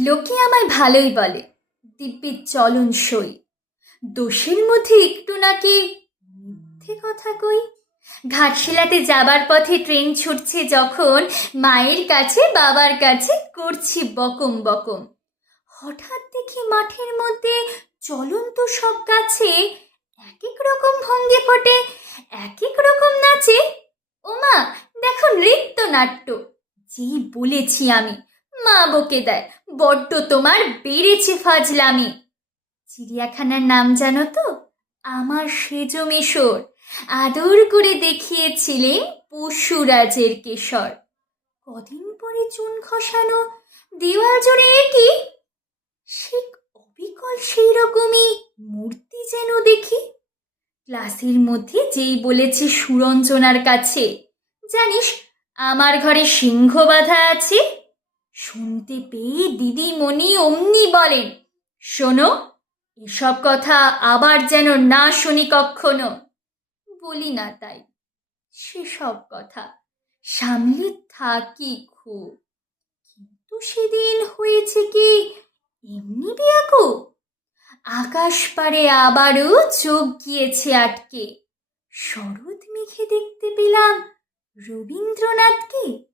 লোকে আমায় ভালোই বলে, দিব্যি চলন সই। দোষের মধ্যে একটু নাকি মিথ্যে কথা কই। ঘাটশিলাতে যাবার পথে ট্রেন ছুটছে যখন, মায়ের কাছে বাবার কাছে করছি বকম বকম। হঠাৎ দেখি মাঠের মধ্যে চলন্ত সব গাছে এক এক রকম ভঙ্গি ফোটে, এক এক রকম নাচে। ওমা, দেখো নৃত্যনাট্য! যেই বলেছি আমি, মা বকে দেয়, বড্ড তোমার বেড়েছে ফাজলামি। চিড়িয়াখানার নাম জানো তো? আমার সেজ মেশর। আদর করে দেখিয়েছিলেন পশুরাজের কেশর। কদিন পরে চুন খসানো দেওয়াল জুড়ে কি সে অবিকল সেই রকমই মূর্তি যেন দেখি। ক্লাসের মধ্যে যেই বলেছে সুরঞ্জনার কাছে, জানিস আমার ঘরে সিংহ বাঁধা আছে। শুনতে পেয়ে দিদিমণি অমনি বলেন, শোনো, এসব কথা আবার যেন না শুনি কক্ষনো। বলি না তাই, সেসব কথা সামলে থাকি খুব। কিন্তু সেদিন হয়েছে কি এমনি বেয়াকুব। আকাশ পারে আবারও চোখ গিয়েছে আটকে। শরৎ মেঘে দেখতে পেলাম রবীন্দ্রনাথকে।